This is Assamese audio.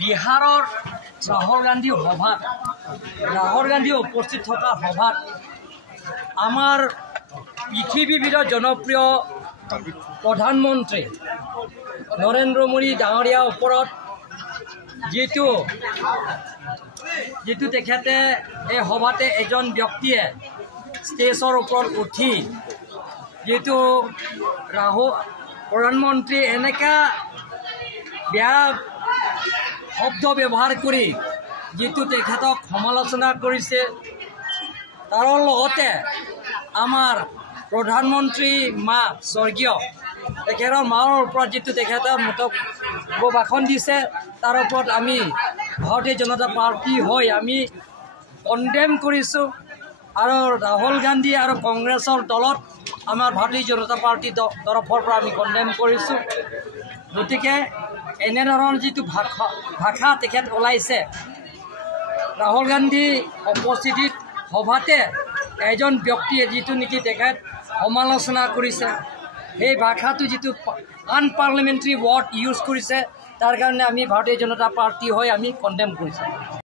বিহাৰৰ ৰাহুল গান্ধী উপস্থিত থকা সভাত আমাৰ পৃথিৱীৰ জনপ্ৰিয় প্ৰধানমন্ত্ৰী নৰেন্দ্ৰ মোদী ডাঙৰীয়াৰ ওপৰত যেটো তেখেতে এই সভাতে এজন ব্যক্তিয়ে ষ্টেজৰ ওপৰত উঠি যেটো প্ৰধানমন্ত্ৰী এনেকা বেয়া শব্দ ব্যৱহাৰ কৰি যেটো তেখেতক সমালোচনা কৰিছে তাৰ লগতে আমাৰ প্ৰধানমন্ত্ৰী মা স্বৰ্গীয় তেখেতৰ মাৰ ওপৰত যেটো তেখেতৰ ভাষণ দিছে তাৰ ওপৰত আমি ভাৰতীয় জনতা পাৰ্টি হৈ আমি কণ্ডেম কৰিছোঁ আৰু ৰাহুল গান্ধী আৰু কংগ্ৰেছৰ দলত আমাৰ ভাৰতীয় জনতা পাৰ্টি তৰফৰ পৰা আমি কণ্ডেম কৰিছোঁ। গতিকে এনেধৰণৰ যেটো ভাষা তেখেত ওলাইছে ৰাহুল গান্ধী উপস্থিতিত সভাতে এজন ব্যক্তিয়ে যেটো নেকি তেখেত সমালোচনা কৰিছে সেই ভাষাটো যেটো আনপাৰ্লিমেণ্টাৰী ৱৰ্ড ইউজ কৰিছে তাৰ কাৰণে আমি ভাৰতীয় জনতা পাৰ্টি হৈ আমি কণ্ডেম কৰিছোঁ।